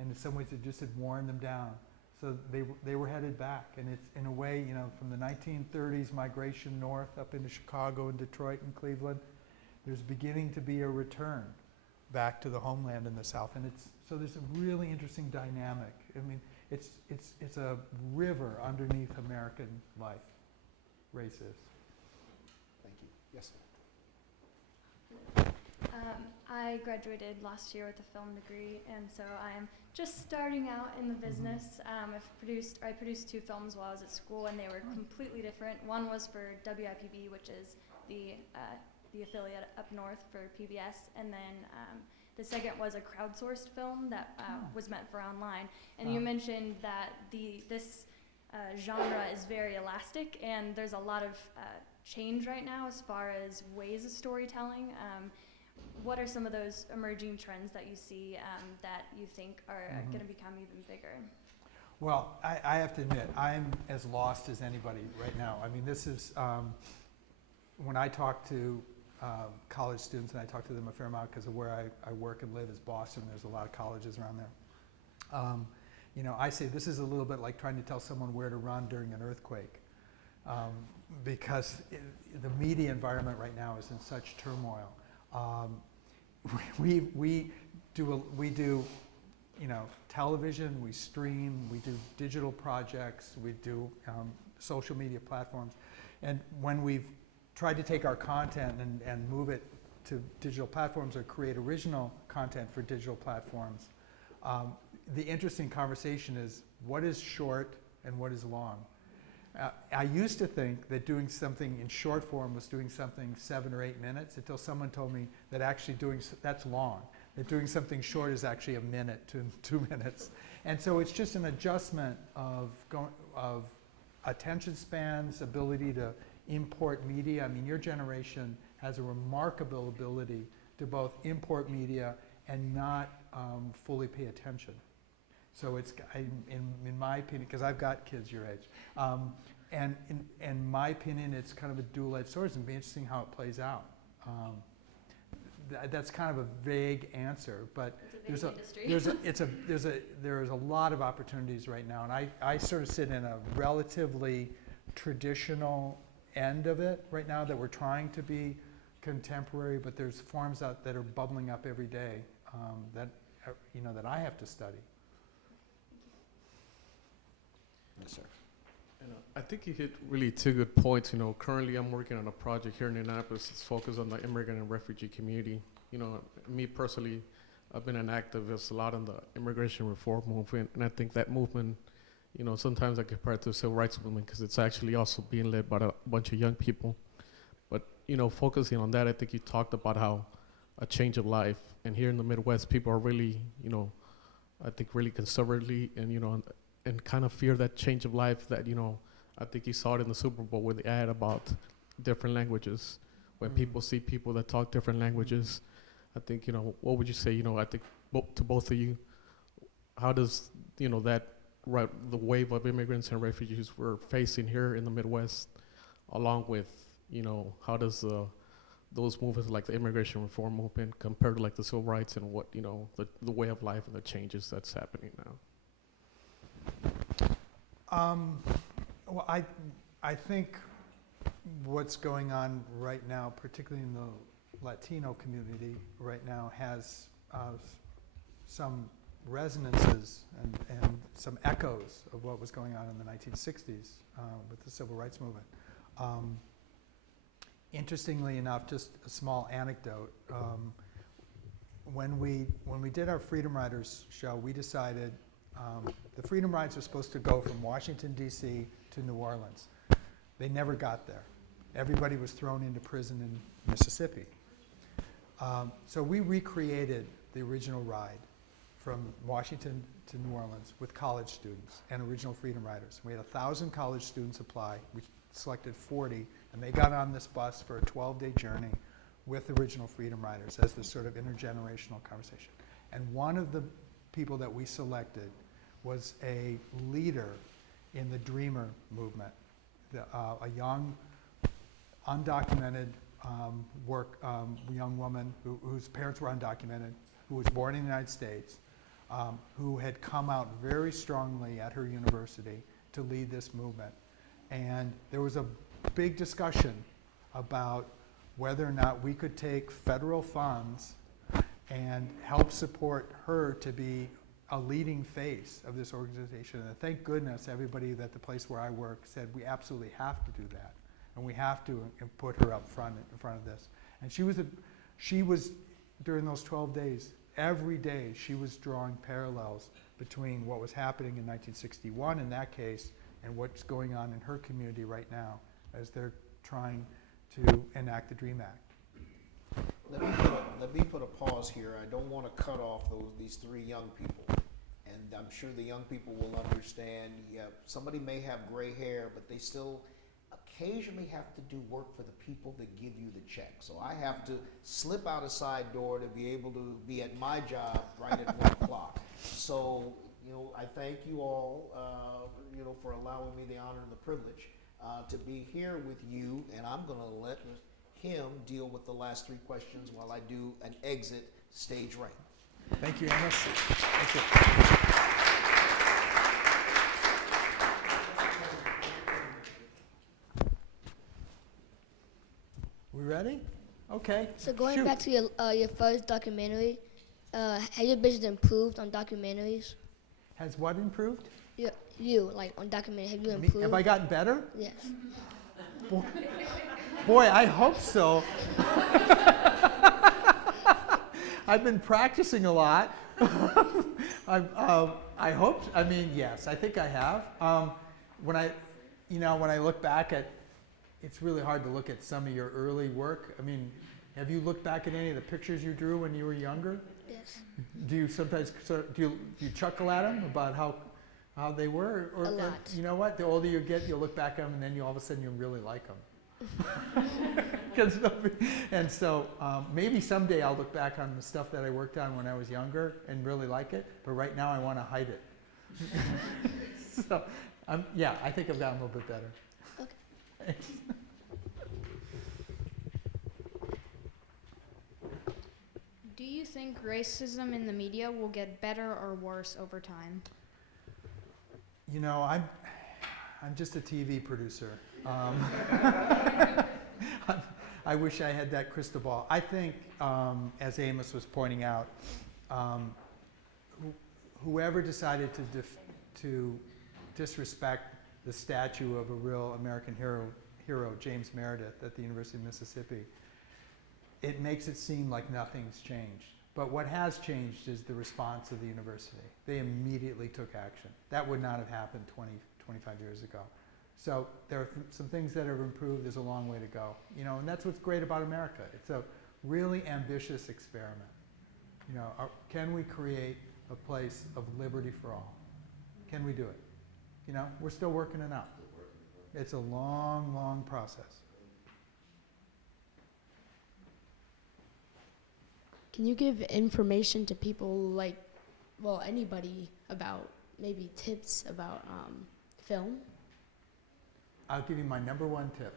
and in some ways it just had worn them down. So they were headed back, and it's in a way, from the 1930s migration north up into Chicago and Detroit and Cleveland, there's beginning to be a return back to the homeland in the South, and so there's a really interesting dynamic. I mean, it's a river underneath American life, race is. Thank you. Yes. I I graduated last year with a film degree, and so I'm just starting out in the business. I produced 2 films while I was at school, and they were completely different. One was for WIPB, which is the affiliate up north for PBS, and then the second was a crowdsourced film that was meant for online. And you mentioned that this genre is very elastic, and there's a lot of change right now as far as ways of storytelling. What are some of those emerging trends that you see that you think are going to become even bigger? Well, I have to admit, I'm as lost as anybody right now. I mean, this is, when I talk to college students, and I talk to them a fair amount because of where I work and live is Boston. There's a lot of colleges around there. You know, I say this is a little bit like trying to tell someone where to run during an earthquake, because the media environment right now is in such turmoil. We do, you know, television, we stream, we do digital projects, we do social media platforms, and when we've tried to take our content and move it to digital platforms or create original content for digital platforms, the interesting conversation is what is short and what is long. I used to think that doing something in short form was doing something 7 or 8 minutes until someone told me that actually that's long. That doing something short is actually a minute to 2 minutes. And so it's just an adjustment of attention spans, ability to import media. I mean, your generation has a remarkable ability to both import media and not fully pay attention. So it's, in my opinion, because I've got kids your age, and in my opinion, it's kind of a dual-edged sword. It's going to be interesting how it plays out. That's kind of a vague answer, but there is a lot of opportunities right now, and I sort of sit in a relatively traditional end of it right now that we're trying to be contemporary, but there's forms out that are bubbling up every day that I have to study. Yes, sir. And, I think you hit really 2 good points. You know, currently I'm working on a project here in Indianapolis. It's focused on the immigrant and refugee community. You know, me personally, I've been an activist a lot in the immigration reform movement, and I think that movement, you know, sometimes I compare it to the civil rights movement because it's actually also being led by a bunch of young people. But, you know, focusing on that, I think you talked about how a change of life, and here in the Midwest, people are really, you know, I think really conservatively and, you know, and kind of fear that change of life that, you know, I think you saw it in the Super Bowl with the ad about different languages. When people see people that talk different languages, I think, you know, what would you say, you know, I think to both of you, how does, you know, the wave of immigrants and refugees we're facing here in the Midwest, along with, you know, how does those movements like the immigration reform movement compare to like the civil rights and what, you know, the way of life and the changes that's happening now? Well, I think what's going on right now, particularly in the Latino community right now, has some resonances and some echoes of what was going on in the 1960s with the civil rights movement. Interestingly enough, just a small anecdote, when we did our Freedom Riders show, we decided the Freedom Rides were supposed to go from Washington, D.C. to New Orleans. They never got there. Everybody was thrown into prison in Mississippi. So we recreated the original ride from Washington to New Orleans with college students and original Freedom Riders. We had 1,000 college students apply. We selected 40, and they got on this bus for a 12-day journey with original Freedom Riders as this sort of intergenerational conversation. And one of the people that we selected was a leader in the Dreamer movement, a young, undocumented young woman whose parents were undocumented, who was born in the United States, who had come out very strongly at her university to lead this movement. And there was a big discussion about whether or not we could take federal funds and help support her to be a leading face of this organization. And thank goodness everybody at the place where I work said we absolutely have to do that, and we have to put her up front in front of this. And she was during those 12 days. Every day she was drawing parallels between what was happening in 1961 in that case and what's going on in her community right now as they're trying to enact the DREAM Act. Let me put a pause here. I don't want to cut off these three young people. And I'm sure the young people will understand, yeah, somebody may have gray hair, but they still occasionally have to do work for the people that give you the check. So I have to slip out a side door to be able to be at my job right at 1 o'clock. So, I thank you all, for allowing me the honor and the privilege to be here with you, and I'm going to let him deal with the last three questions while I do an exit stage right. Thank you, Amos. Thank you. We ready? Okay. So going Shoot. back to your first documentary, has your business improved on documentaries? Has what improved? You on documentary, have you Me, improved? have I gotten better? Yes. Boy, I hope so. I've been practicing a lot. I hope. I mean, yes, I think I have. When I look back at, it's really hard to look at some of your early work. I mean, have you looked back at any of the pictures you drew when you were younger? Yes. Do you sometimes do you chuckle at them about how they were? Or, a lot. You know what? The older you get, you'll look back at them, and then all of a sudden you really like them. And so maybe someday I'll look back on the stuff that I worked on when I was younger and really like it, but right now I want to hide it. So, yeah, I think I've gotten a little bit better. Okay. Do you think racism in the media will get better or worse over time? I'm just a TV producer. I wish I had that crystal ball. I think, as Amos was pointing out, whoever decided to disrespect the statue of a real American hero, James Meredith, at the University of Mississippi, it makes it seem like nothing's changed. But what has changed is the response of the university. They immediately took action. That would not have happened 20, 25 years ago. So there are some things that have improved. There's a long way to go. And that's what's great about America. It's a really ambitious experiment. Can we create a place of liberty for all? Can we do it? We're still working it out. It's a long, long process. Can you give information to people anybody about maybe tips about film? I'll give you my number one tip.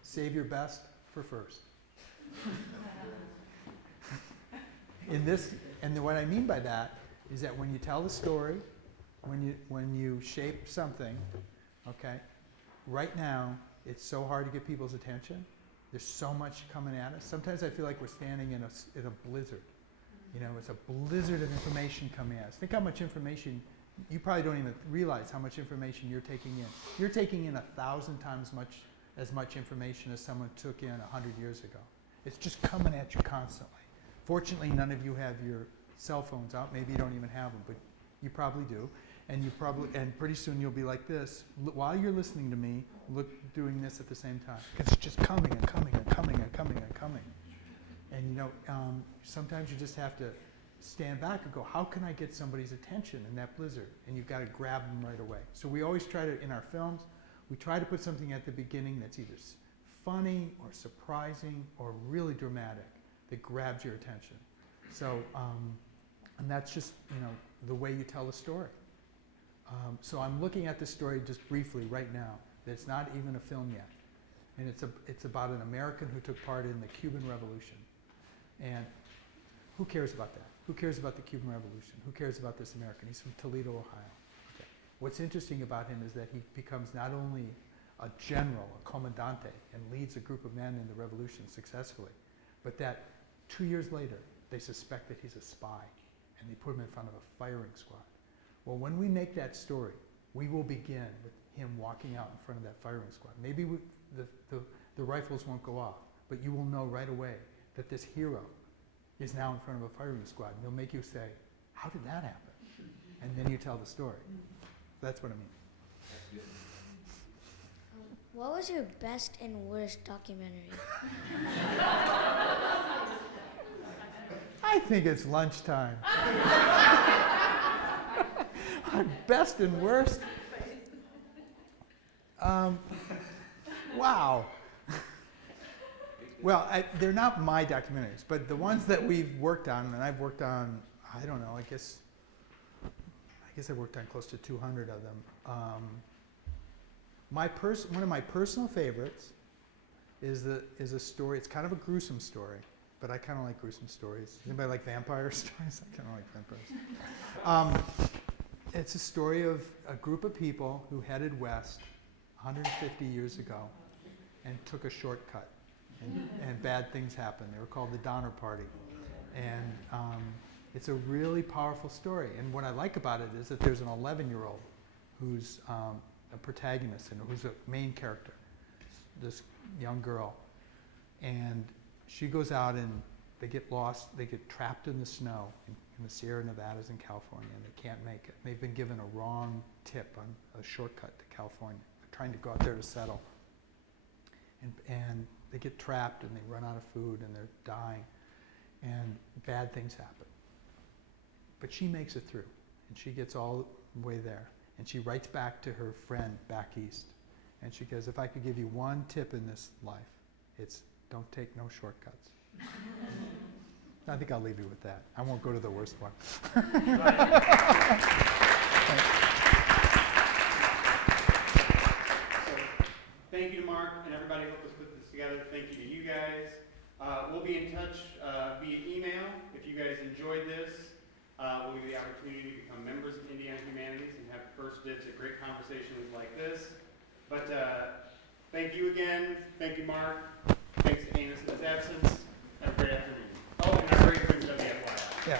Save your best for first. And what I mean by that is that when you tell the story, when you shape something, okay, right now it's so hard to get people's attention. There's so much coming at us. Sometimes I feel like we're standing in a blizzard. It's a blizzard of information coming at us. Think how much information, you probably don't even realize how much information you're taking in. You're taking in 1,000 times as much information as someone took in 100 years ago. It's just coming at you constantly. Fortunately, none of you have your cell phones out. Maybe you don't even have them, but you probably do. And pretty soon you'll be like this, while you're listening to me, doing this at the same time. Because it's just coming and coming and coming and coming and coming. And sometimes you just have to stand back and go, how can I get somebody's attention in that blizzard? And you've got to grab them right away. So we always try to, in our films, we try to put something at the beginning that's either funny or surprising or really dramatic that grabs your attention. So, and that's just, the way you tell a story. So I'm looking at this story just briefly right now. It's not even a film yet. And it's about an American who took part in the Cuban Revolution. And who cares about that? Who cares about the Cuban Revolution? Who cares about this American? He's from Toledo, Ohio. Okay. What's interesting about him is that he becomes not only a general, a comandante, and leads a group of men in the revolution successfully, but that 2 years later, they suspect that he's a spy, and they put him in front of a firing squad. Well, when we make that story, we will begin with him walking out in front of that firing squad. Maybe the rifles won't go off, but you will know right away that this hero is now in front of a firing squad. And they'll make you say, how did that happen? And then you tell the story. That's what I mean. What was your best and worst documentary? I think it's lunchtime. My best and worst? Wow. Well, they're not my documentaries, but the ones that we've worked on, and I've worked on, I don't know, I guess I worked on close to 200 of them. One of my personal favorites is a story. It's kind of a gruesome story, but I kind of like gruesome stories. Anybody like vampire stories? I kind of like vampires. It's a story of a group of people who headed west 150 years ago and took a shortcut, and bad things happened. They were called the Donner Party, and it's a really powerful story. And what I like about it is that there's an 11-year-old who's a protagonist and who's a main character, this young girl, and she goes out and they get lost, they get trapped in the snow in the Sierra Nevadas in California, and they can't make it. They've been given a wrong tip on a shortcut to California. They're trying to go out there to settle, and they get trapped and they run out of food and they're dying, and bad things happen. But she makes it through, and she gets all the way there. And she writes back to her friend back east. And she goes, if I could give you one tip in this life, it's don't take no shortcuts. I think I'll leave you with that. I won't go to the worst one. Thank you to Mark and everybody who helped us put this together. Thank you to you guys. We'll be in touch via email if you guys enjoyed this. We'll give you the opportunity to become members of Indiana Humanities and have first dibs at great conversations like this. But thank you again. Thank you, Mark. Thanks to Amos in his absence. Have a great afternoon. Oh, and our great friends WFYI. Yeah.